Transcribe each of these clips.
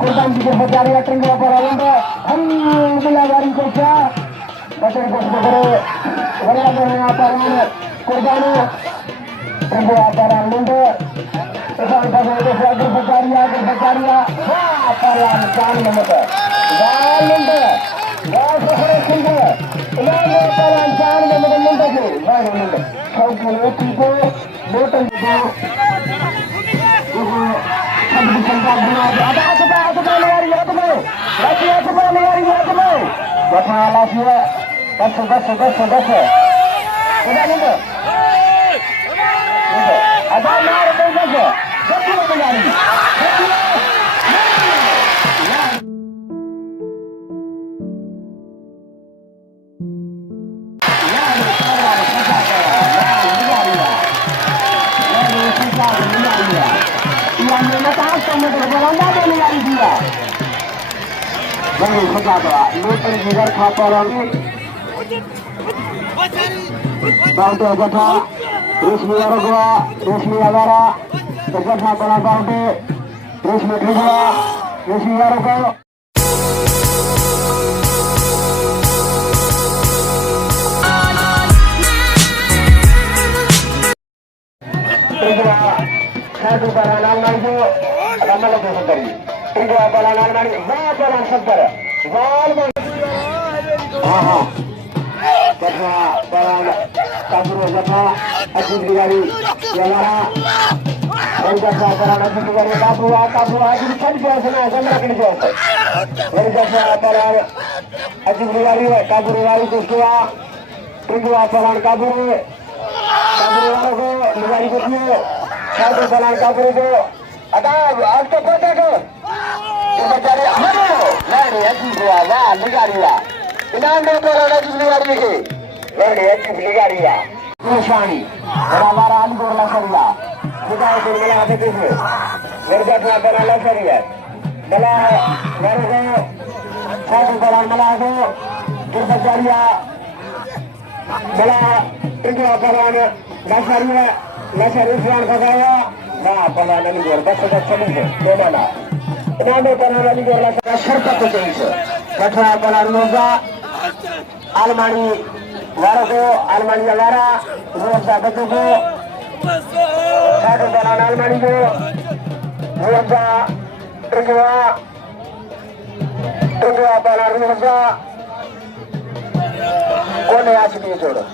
kurban juga berjari akan dua para lomba dari kosa betul betul kurban dua para lomba berjaya para lomba satu balanan maju ramal itu sendiri tiga balanan maju balan sebentar karena balan kabur jatah aku dari yamara dan jatah balan aku dari kabur jadi kan biasa sama kini biasa dari jatah balan aku dari kabur dari kusua tiga balan kabur aku dari kusua satu balan kabur itu ada apa itu berjari lari aja dua negara inang negara aja negara ini lari aja negara Nishani berabar anggur lasaria kita itu malah apa itu berjaya berabar lasaria malah baru satu balan malah itu berjaya malah tiga balan lasaria Lasarusian kagaya, nah pemain ini gor, basta chaliye, domana. Inando pemain ini gor lasar sharta ko chaliye. Katra pemain moza, Almani, Warako, Almani Lara, Rosa Batuko, satu pemain Almani ko, Rosa, Tunggu pemain Rosa, kone asli jodoh.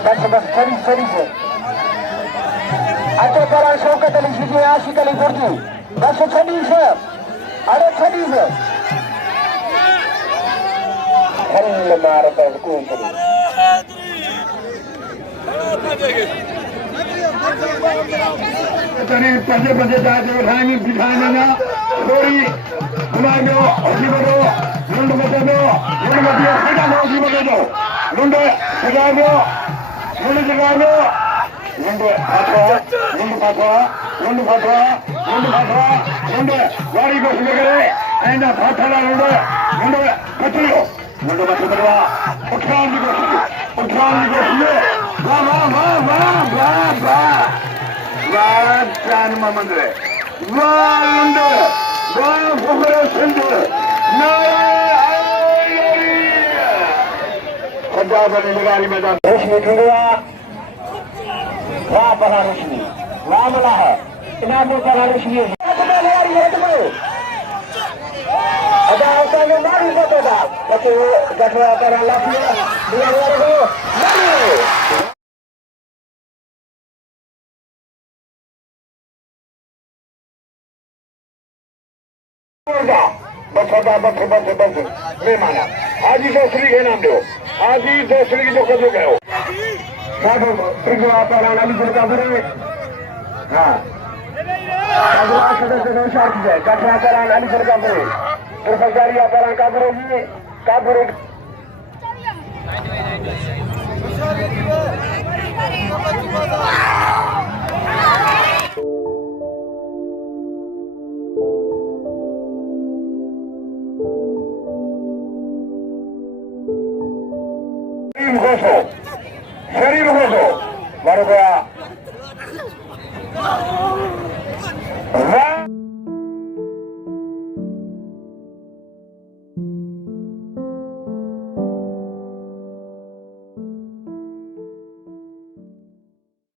Basta chaliye. Atau para Shaukat Ali Shiji Ashik Ali Gurji Basa Chadis ada Chadis hari lemar per kumpul tadi pada dah berani bihananya sorry Umago Ojibaro Lundu Matado Lundu Matio Sedano Ojibaro Lundu Sedano Lundu Wari go Sugare, and a Patala Lundu Patrio, Lundu Matadua, Utran Mamandre, Lundu, Fugara Sindu, no, Kajaban in the Gari Madam, Wah Paharishni, Wah Malaha, Inabu Paharishni. Ada apa yang mari kita tapi jatuh para laki dia baru mari betul memang आज ही दूसरी के नाम दो आज ही दूसरी की जो कर दो गए सब प्रिंग वाला नाली का बरे हां आज सदस्य शार्ट है कठरा करा नाली का बरे सरकारी अपराध का बरे का बरे शरीर हो तो बढ़ गया